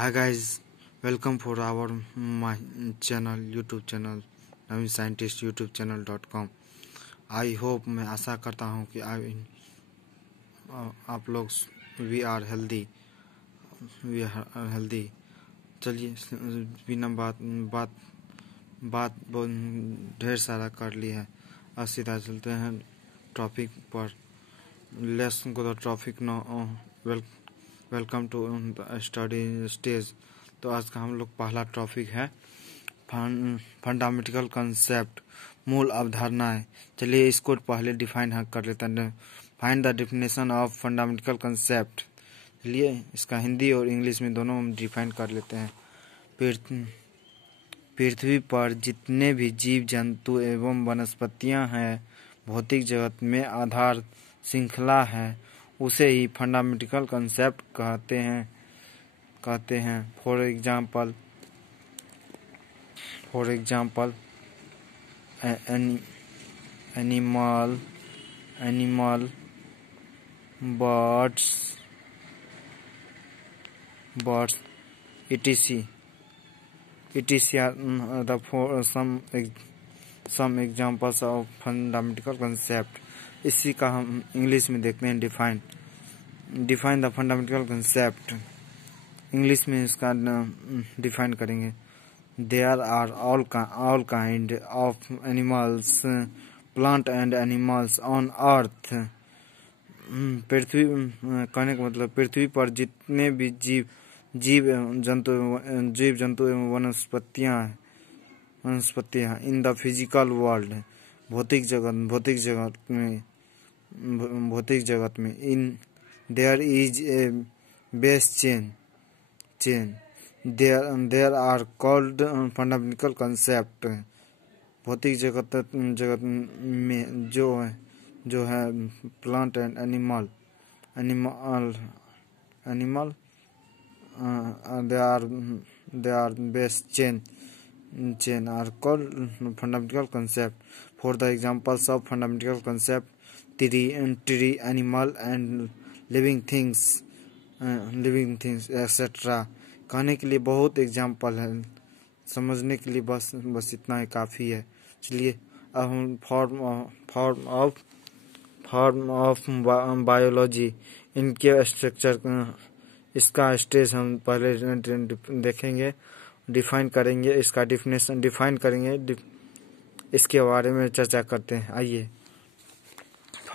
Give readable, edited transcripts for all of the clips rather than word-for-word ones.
Hi guys, welcome for our my channel YouTube channel Naveen scientist youtube.com। I hope मैं आशा करता हूँ कि आप लोग वी आर हेल्दी। चलिए बिना बात ढेर सारा कर ली है, अब सीधा चलते हैं टॉपिक पर। Let's go the topic no. Welcome to Study Stage. तो आज का हम लोग पहला टॉपिक है फंडामेंटल कंसेप्ट, मूल अवधारणाएं। चलिए इसको पहले डिफाइन कर लेते हैं। Find the definition of fundamental concept. चलिए इसका हिंदी और इंग्लिश में दोनों हम डिफाइन कर लेते हैं। पृथ्वी पर जितने भी जीव जंतु एवं वनस्पतियां हैं, भौतिक जगत में आधार श्रृंखला है, उसे ही फंडामेंटल कंसेप्ट कहते हैं। For example animal, birds etc are the some examples of fundamental concept। इसी का हम इंग्लिश में देखते हैं define the fundamental concept. English में इसका डिफाइन करेंगे। There are all kind of animals, plant and animals on earth. पृथ्वी कहने का मतलब पृथ्वी पर जितने भी जीव जंतु एवं वनस्पतियां इन द फिजिकल वर्ल्ड, भौतिक जगत में in there is a base chain there are called fundamental concept. भौतिक जगत में जो है plant and animal they are base chain are called fundamental concept। For the examples of fundamental concept, tree, animal and living things etc। कहने के लिए बहुत example है, समझने के लिए बस इतना ही काफ़ी है। चलिए अब हम फॉर्म ऑफ बायोलॉजी, इनके स्ट्रक्चर, इसका स्टेज हम पहले देखेंगे, डिफाइन करेंगे, इसका डिफिनेशन डिफाइन करेंगे, इसके बारे में चर्चा करते हैं। आइए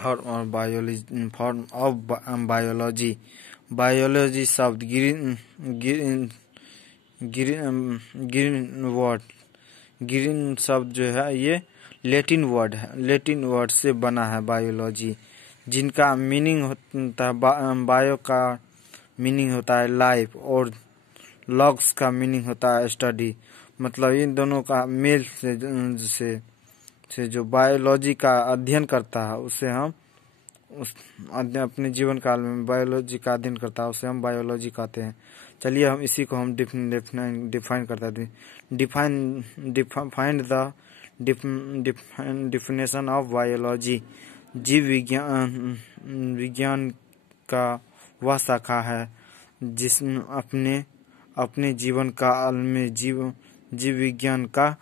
फॉर्म ऑफ बायोलॉजी शब्द ग्रीन शब्द जो है ये लैटिन वर्ड से बना है बायोलॉजी, जिनका मीनिंग होता है बायो का मीनिंग होता है लाइफ और लॉग्स का मीनिंग होता है स्टडी। मतलब इन दोनों का मेल से जो बायोलॉजी का अध्ययन करता है उसे हम अपने जीवन काल में बायोलॉजी का अध्ययन करता है उसे हम बायोलॉजी कहते हैं। चलिए हम इसी को हम डिफाइन करते हैं। Find the definition of biology. जीव विज्ञान का वह शाखा है जिसमें अपने जीवन काल में जीव विज्ञान का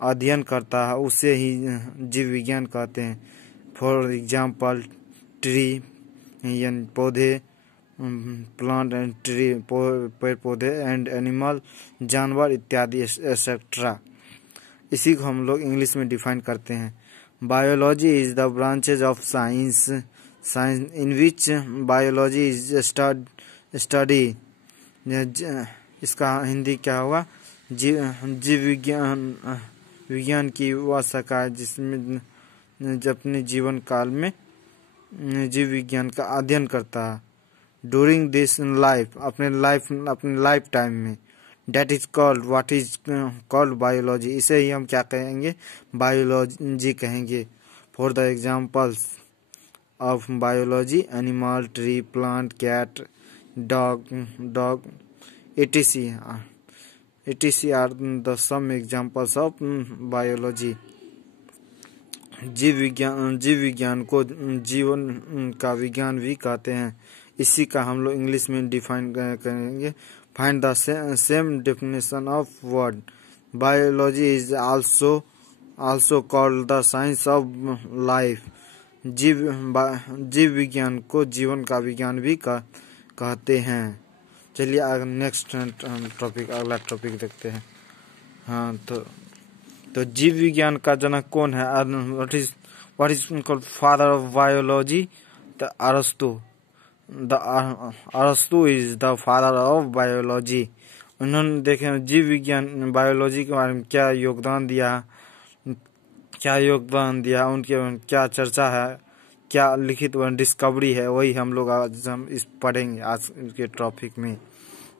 अध्ययन करता है, उसे ही जीव विज्ञान कहते हैं। फॉर एग्जाम्पल ट्री यानी पौधे, प्लांट एंड ट्री पेड़ पौधे एंड एनिमल जानवर इत्यादि एक्सेट्रा। इसी को हम लोग इंग्लिश में डिफाइन करते हैं। Biology is the branches of science in which biology is study। इसका हिंदी क्या होगा? जीव विज्ञान की वह शाखा है जिसमें अपने जीवन काल में जीव विज्ञान का अध्ययन करता है। ड्यूरिंग दिस लाइफ, अपने लाइफ टाइम में। What is called biology. इसे ही हम क्या कहेंगे? बायोलॉजी कहेंगे। For the examples of biology, animal, tree, plant, cat, dog etc are the some examples of biology। जीव विज्ञान को जीवन का विज्ञान भी कहते हैं। इसी का हम लोग इंग्लिश में डिफाइन करेंगे। find the same definition of word. Biology is also called the science of life. जीव विज्ञान को जीवन का विज्ञान भी कहते हैं। चलिए नेक्स्ट टॉपिक, अगला टॉपिक देखते हैं। हाँ, तो जीव विज्ञान का जनक कौन है? What is called father of biology? The अरस्तु is the father of biology. उन्होंने देखे जीव विज्ञान बायोलॉजी के बारे में क्या योगदान दिया, उनके क्या चर्चा है, क्या लिखित डिस्कवरी है, वही हम लोग आज हम पढ़ेंगे आज के टॉपिक में।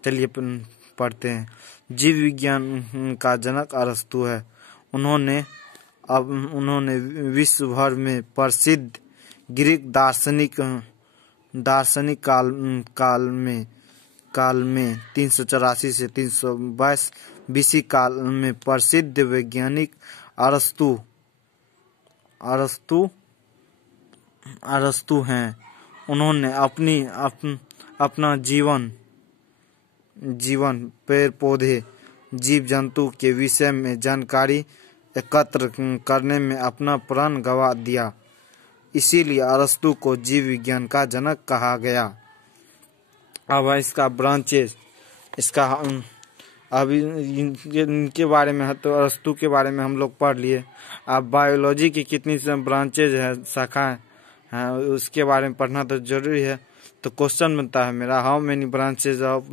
चलिए पढ़ते हैं। जीव विज्ञान का जनक अरस्तु है। उन्होंने विश्व भर में प्रसिद्ध ग्रीक दार्शनिक काल में 384 से 322 बीसी काल में प्रसिद्ध वैज्ञानिक अरस्तु हैं। उन्होंने अपना जीवन पेड़ पौधे जीव जंतु के विषय में जानकारी एकत्र करने में अपना प्राण गंवा दिया। इसीलिए अरस्तु को जीव विज्ञान का जनक कहा गया। अब इसका ब्रांचेज, अभी इनके बारे में है तो अरस्तु के बारे में हम लोग पढ़ लिए। अब बायोलॉजी की कितनी ब्रांचेज है, शाखाएं हैं, उसके बारे में पढ़ना तो जरूरी है। तो क्वेश्चन बनता है मेरा, how many branches of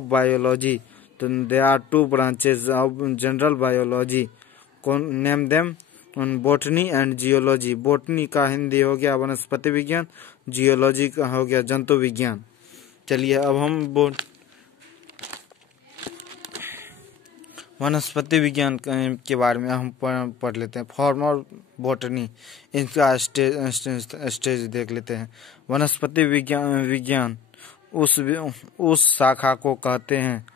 biology? तो there are 2 branches of general biology. Name them? Botany and geology. Botany का हिंदी हो गया वनस्पति विज्ञान, जियोलॉजी का हो गया जंतु विज्ञान। चलिए अब हम वनस्पति विज्ञान के बारे में हम पढ़ लेते हैं। फॉर्म और बॉटनी, इनका स्टेज देख लेते हैं। वनस्पति विज्ञान उस शाखा को कहते हैं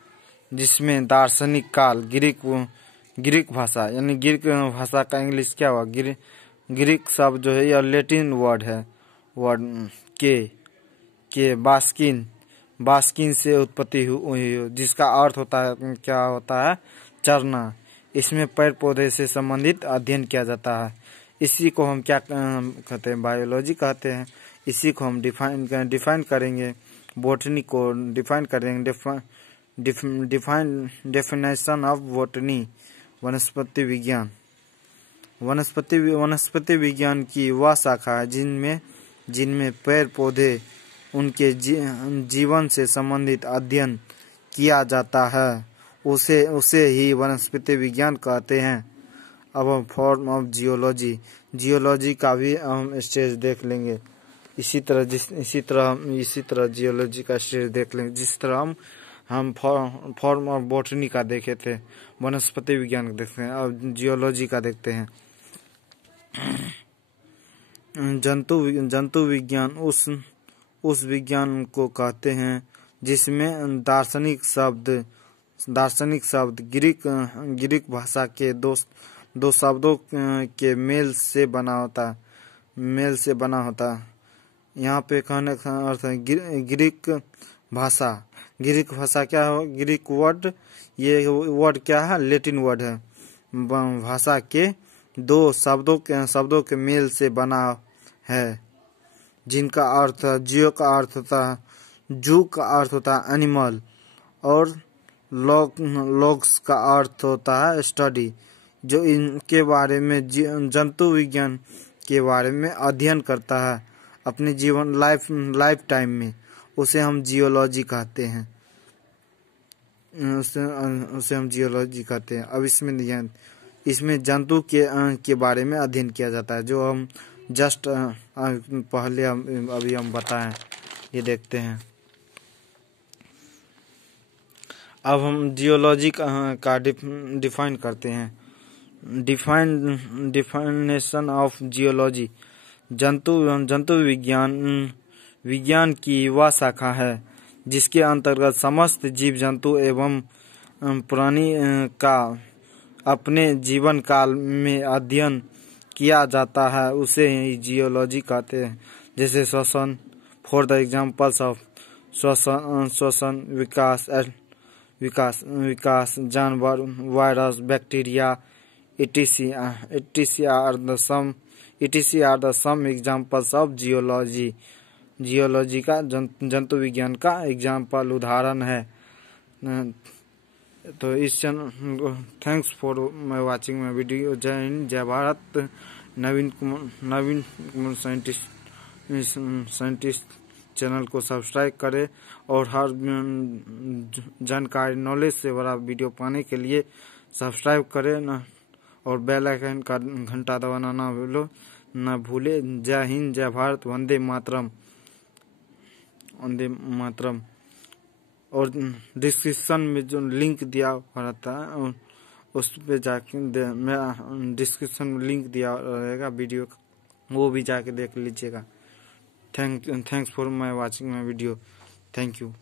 जिसमें दार्शनिक काल, ग्रीक भाषा, यानी ग्रीक भाषा का इंग्लिश क्या हुआ? ग्रीक शब्द जो है यह लैटिन वर्ड है, वर्ड के बास्किन से उत्पत्ति हुई, जिसका अर्थ होता है, क्या होता है? चरना। इसमें पेड़ पौधे से संबंधित अध्ययन किया जाता है। इसी को हम क्या कहते हैं? बायोलॉजी कहते हैं। इसी को हम डिफाइन करेंगे। बॉटनी को डिफाइन करेंगे। डेफिनेशन ऑफ बॉटनी, वनस्पति विज्ञान। वनस्पति विज्ञान की वह शाखा है जिनमें पेड़ पौधे उनके जीवन से संबंधित अध्ययन किया जाता है, उसे ही वनस्पति विज्ञान कहते हैं। अब हम फॉर्म ऑफ जियोलॉजी का भी हम स्टेज देख लेंगे। इसी तरह जियोलॉजी का स्टेज देख लेंगे, जिस तरह हम फॉर्म ऑफ बॉटनी का देखे थे, वनस्पति विज्ञान का देखते हैं। अब जियोलॉजी का देखते हैं। जंतु विज्ञान उस विज्ञान को कहते हैं जिसमें दार्शनिक शब्द ग्रीक भाषा के दो शब्दों के मेल से बना होता है। यहाँ पे कहने का अर्थ है ग्रीक भाषा क्या हो? ग्रीक वर्ड, ये वर्ड क्या है? लैटिन वर्ड है। भाषा के 2 शब्दों के मेल से बना है, जिनका अर्थ जियो का अर्थ होता है, जू का अर्थ होता है एनिमल, और लॉग्स का अर्थ होता है स्टडी। जो इनके बारे में जंतु विज्ञान के बारे में अध्ययन करता है अपने जीवन लाइफ टाइम में, उसे हम जियोलॉजी कहते हैं। उसे हम जियोलॉजी कहते हैं। अब इसमें जंतु के बारे में अध्ययन किया जाता है, जो हम जस्ट पहले अभी हम बताएं, ये देखते हैं। अब हम जियोलॉजी का डिफाइन करते हैं। डिफाइनेशन ऑफ जियोलॉजी। जंतु विज्ञान की वह शाखा है जिसके अंतर्गत समस्त जीव जंतु एवं प्राणी का अपने जीवन काल में अध्ययन किया जाता है, उसे ही जियोलॉजी कहते हैं। जैसे श्वसन, फॉर द एग्जाम्पल्स ऑफ श्वसन विकास जानवर, virus, bacteria etc are the some examples of geology का जंतु विज्ञान का एग्जाम्पल उदाहरण है। तो इस channel thanks for my watching my video. जय हिंद, जय भारत। नवीन कुमार साइंटिस्ट चैनल को सब्सक्राइब करें और हर जानकारी नॉलेज से भरा वीडियो पाने के लिए सब्सक्राइब करें ना, और बेल आइकन का घंटा दबाना ना भूले। जय हिंद, जय भारत, वंदे मातरम। और डिस्क्रिप्शन में जो लिंक दिया रहता है उस पे जाके मैं डिस्क्रिप्शन में लिंक दिया रहेगा वीडियो का, वो भी जाके देख लीजिएगा। Thanks for my watching my video. Thank you.